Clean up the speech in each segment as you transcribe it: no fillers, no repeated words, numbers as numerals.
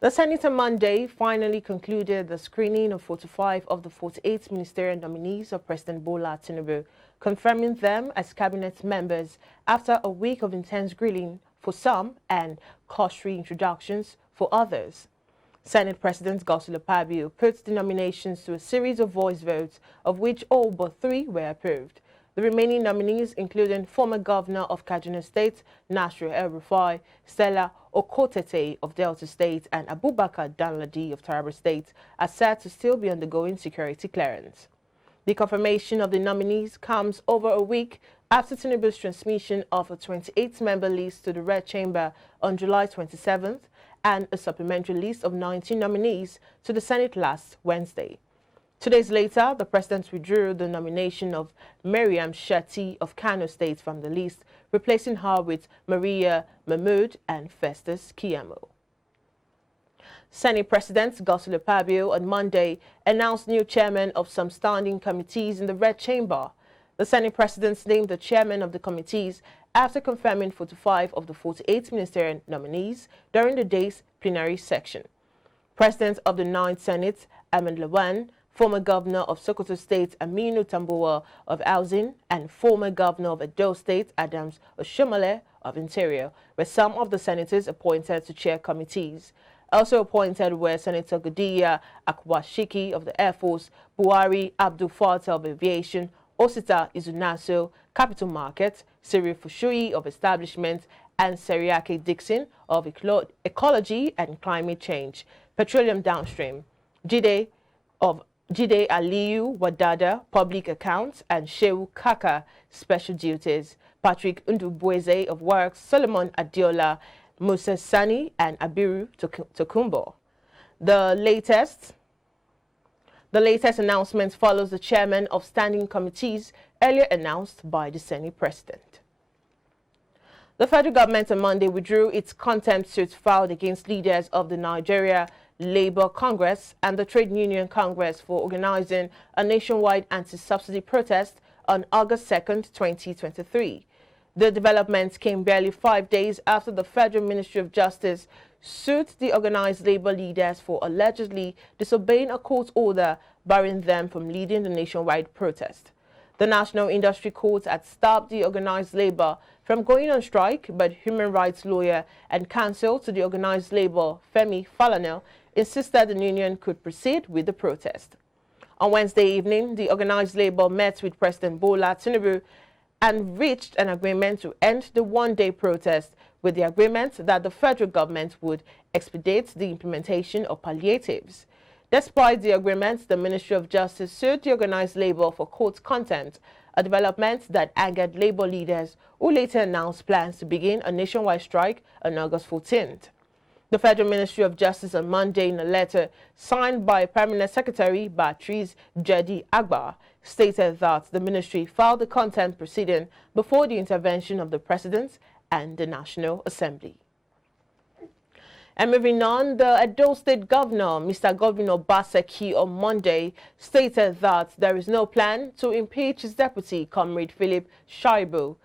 The Senate on Monday finally concluded the screening of 45 of the 48 ministerial nominees of President Bola Tinubu, confirming them as cabinet members after a week of intense grilling for some and cursory introductions for others. Senate President Godswill Akpabio put the nominations to a series of voice votes, of which all but 3 were approved. The remaining nominees, including former Governor of Kaduna State, Nasir El-Rufai, Stella Okotete of Delta State, and Abubakar Danladi of Taraba State, are said to still be undergoing security clearance. The confirmation of the nominees comes over a week after Tinubu's transmission of a 28-member list to the Red Chamber on July 27th and a supplementary list of 19 nominees to the Senate last Wednesday. 2 days later, the president withdrew the nomination of Mariam Shetty of Kano State from the list, replacing her with Maria Mahmood and Festus Kiyamo. Senate President Godswill Akpabio on Monday announced new chairmen of some standing committees in the Red Chamber. The Senate President named the chairman of the committees after confirming 45 of the 48 ministerial nominees during the day's plenary section. President of the 9th Senate, Ahmed Lawan, former Governor of Sokoto State, Aminu Tambuwa of Housing, and former Governor of Edo State, Adams Oshomole of Interior, were some of the senators appointed to chair committees. Also appointed were Senator Godiya Akwashiki of the Air Force, Buhari Abdul Fattah of Aviation, Osita Izunaso, Capital Market, Cyril Fushui of Establishment, and Seriake Dixon of Ecology and Climate Change, Petroleum Downstream, Jide Aliyu Wadada, Public Accounts, and Shehu Kaka, Special Duties, Patrick Ndubweze of Works, Solomon Adiola, Musa Sani, and Abiru Tokumbo. The latest announcement follows the chairman of standing committees earlier announced by the Senate President. The federal government on Monday withdrew its contempt suit filed against leaders of the Nigeria Labour Congress and the Trade Union Congress for organizing a nationwide anti-subsidy protest on August 2, 2023. The development came barely 5 days after the Federal Ministry of Justice sued the organized labor leaders for allegedly disobeying a court order barring them from leading the nationwide protest. The National Industry Court had stopped the organized labor from going on strike, but human rights lawyer and counsel to the organized labor, Femi Falana, insisted the union could proceed with the protest. On Wednesday evening, the organized labor met with President Bola Tinubu and reached an agreement to end the one-day protest, with the agreement that the federal government would expedite the implementation of palliatives. Despite the agreement, the Ministry of Justice sued the organized labor for court contempt, a development that angered labor leaders who later announced plans to begin a nationwide strike on August 14th. The Federal Ministry of Justice on Monday, in a letter signed by Permanent Secretary Patrice Jedi Agba, stated that the ministry filed the contempt proceeding before the intervention of the President and the National Assembly. And moving on, the Edo State Governor, Mr. Governor Obaseki, on Monday stated that there is no plan to impeach his deputy, Comrade Philip Shaibu.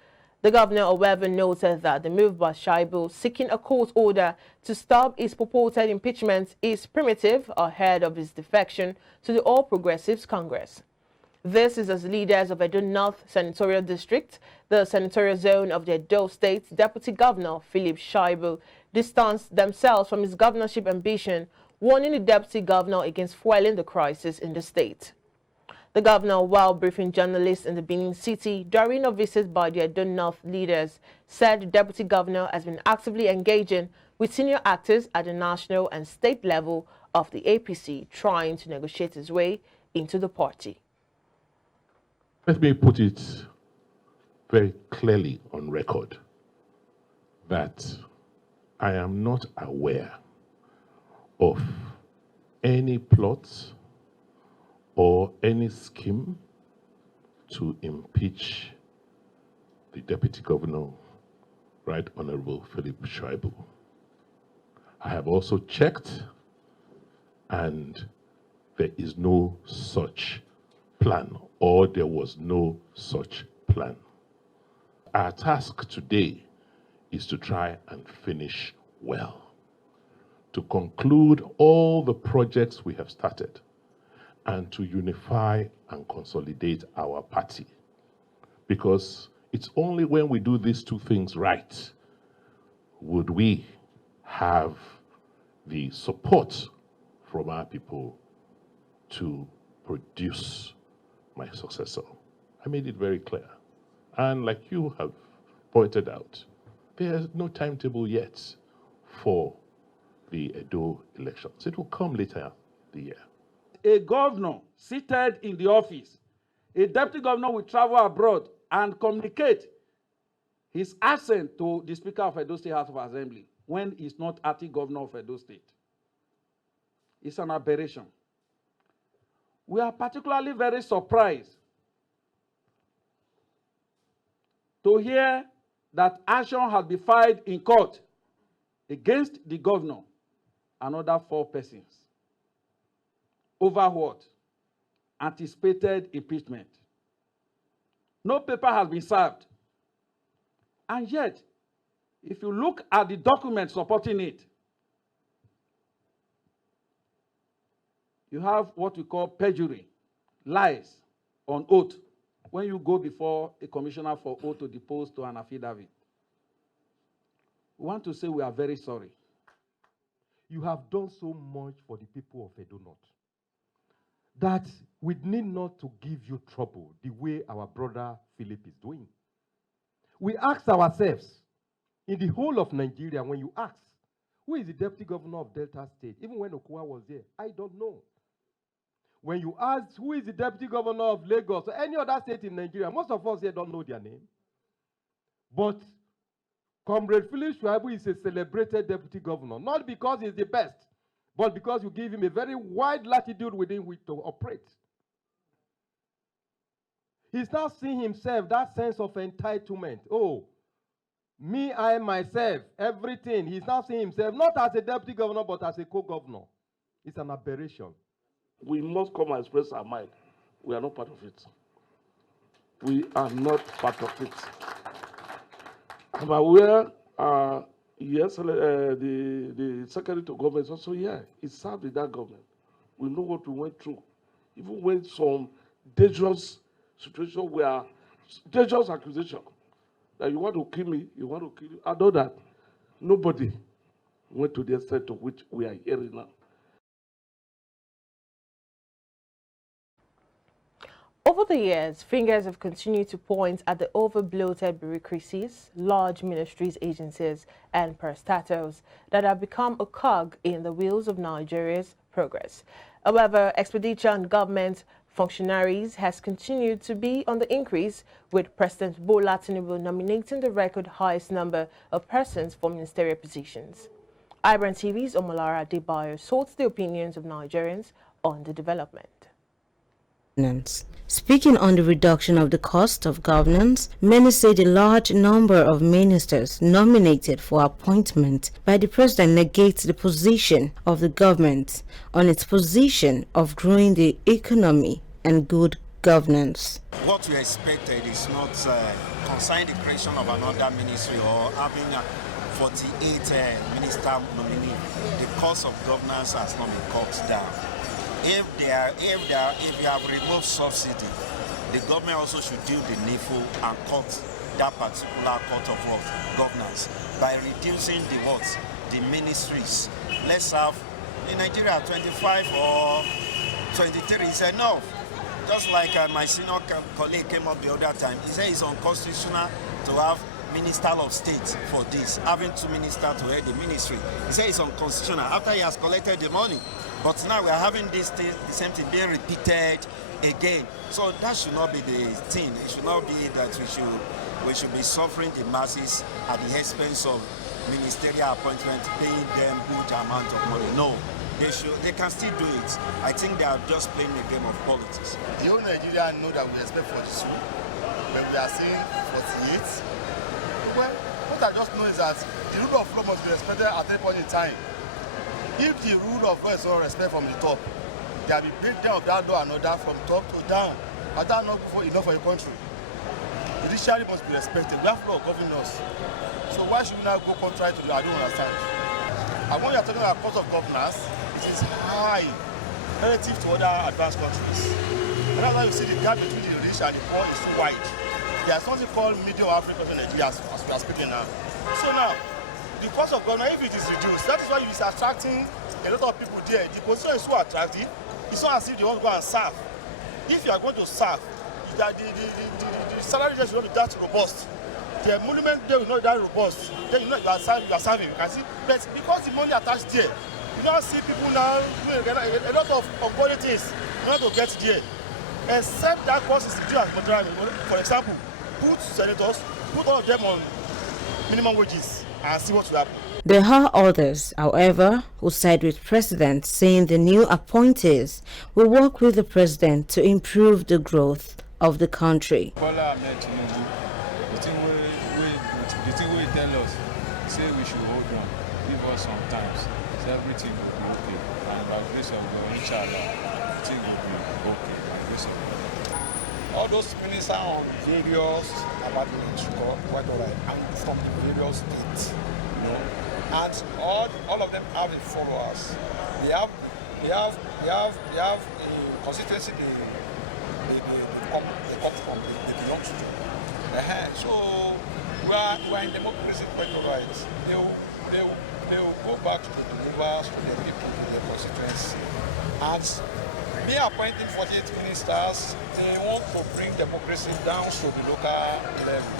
The governor, however, noted that the move by Shaibu seeking a court order to stop his purported impeachment is primitive ahead of his defection to the All Progressives Congress. This is as leaders of Edo North Senatorial District, the senatorial zone of the Edo State, Deputy Governor Philip Shaibu distanced themselves from his governorship ambition, warning the Deputy Governor against fueling the crisis in the state. The governor, while briefing journalists in the Benin City during a visit by the Edo North leaders, said the Deputy Governor has been actively engaging with senior actors at the national and state level of the APC, trying to negotiate his way into the party. Let me put it very clearly on record that I am not aware of any plots or any scheme to impeach the Deputy Governor, Right Honorable Philip Shaibu. I have also checked, and there is no such plan, or there was no such plan. Our task today is to try and finish well, to conclude all the projects we have started and to unify and consolidate our party. Because it's only when we do these two things right would we have the support from our people to produce my successor. I made it very clear. And like you have pointed out, there's no timetable yet for the Edo elections. It will come later the year. A governor seated in the office, a deputy governor will travel abroad and communicate his assent to the Speaker of Edo State House of Assembly when he's not acting governor of Edo State. It's an aberration. We are particularly very surprised to hear that action has been filed in court against the governor and other 4 persons. Over what? Anticipated impeachment. No paper has been served. And yet, if you look at the documents supporting it, you have what we call perjury, lies on oath, when you go before a commissioner for oath to depose to an affidavit. We want to say we are very sorry. You have done so much for the people of Edo North that we need not to give you trouble the way our brother Philip is doing. We ask ourselves, in the whole of Nigeria, when you ask, who is the deputy governor of Delta State? Even when Okwa was there, I don't know. When you ask, who is the deputy governor of Lagos or any other state in Nigeria, most of us here don't know their name. But Comrade Philip Shuaibu is a celebrated deputy governor, not because he's the best, but because you give him a very wide latitude within which to operate. He's now seeing himself, that sense of entitlement. Oh, me, I, myself, everything. He's now seeing himself not as a deputy governor, but as a co-governor. It's an aberration. We must come and express our mind. We are not part of it. We are not part of it. I'm aware, yes, the secretary to government is also here. He served in that government. We know what we went through. Even when some dangerous situation were dangerous accusation that you want to kill me, you want to kill you. I know that nobody went to the extent to which we are hearing now. Over the years, fingers have continued to point at the over-bloated bureaucracies, large ministries, agencies, and parastatals that have become a cog in the wheels of Nigeria's progress. However, expenditure on government functionaries has continued to be on the increase, with President Bola Tinubu nominating the record highest number of persons for ministerial positions. iBrandTV's Omolara Adebayo sought the opinions of Nigerians on the development. Speaking on the reduction of the cost of governance, many say the large number of ministers nominated for appointment by the president negates the position of the government on its position of growing the economy and good governance. What we expected is not concerning the creation of another ministry or having 48 minister nominee. The cost of governance has not been cut down. If you have removed subsidy, the government also should do the needful and cut that particular cut of what? Governance by reducing the ministries. Let's have in Nigeria 25 or 23 is enough. Just like my senior colleague came up the other time, he said it's unconstitutional to have Minister of State for this, having 2 ministers to head the ministry. He said it's unconstitutional after he has collected the money. But now we are having this thing, the same thing being repeated again. So that should not be the thing. It should not be that we should be suffering the masses at the expense of ministerial appointments, paying them good amount of money. No, they can still do it. I think they are just playing a game of politics. The whole Nigeria know that we expect 42, but we are saying 48. Well, what I just know is that the rule of law must be respected at any point in time. If the rule of law is not respected from the top, there will be breakdown of that law and order from top to down. But that's not enough for a country. The judiciary must be respected. We have law governing us. So why should we now go contrary to the law? I don't understand. And when you are talking about cost of governance, it is high relative to other advanced countries. And that's why you see the gap between the rich and the poor is so wide. There's something called medium average in Nigeria as we are speaking now. So now, the cost of government, if it is reduced, that is why it is attracting a lot of people there. The position is so attractive, it's not as if they want to go and serve. If you are going to serve, the salary just will not be that robust. The emolument there will not be that robust. Then you know you are serving. You can see, but because the money attached there, you don't see people now doing a lot of ungodly things in order to get there. Except that cost is reduced as moderate. For example, put senators, put all of them on minimum wages and see what will happen. There are others, however, who side with President, saying the new appointees will work with the President to improve the growth of the country. Bola Ahmed Tinubu, the thing we tell us, say we should hold on, give us some time, so everything will be okay. And by the grace of God, inshallah, everything will be okay. By the grace of God. All those ministers on various apartments, quite all right, and from the various states, you know, and all of them have a followers. They have a constituency they come from, they belong to. So we are in democracy, quite all right. They will go back to the believers, to the people, to the constituency. And me appointing 48 ministers, they want to bring democracy down to the local level.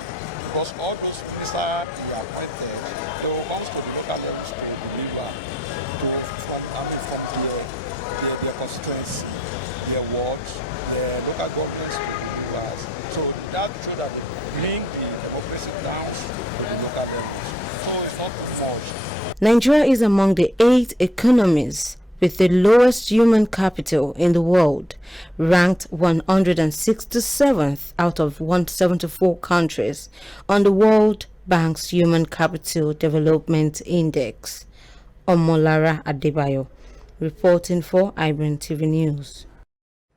Because all those ministers they appointed, they will come to the local levels to deliver from their constituency, their wards, their local governments to deliver. So that shows that they bring the democracy down to the local levels. So it's not too much. Nigeria is among the 8 economies with the lowest human capital in the world, ranked 167th out of 174 countries on the World Bank's Human Capital Development Index. Omolara Adebayo, reporting for iBrandTV News.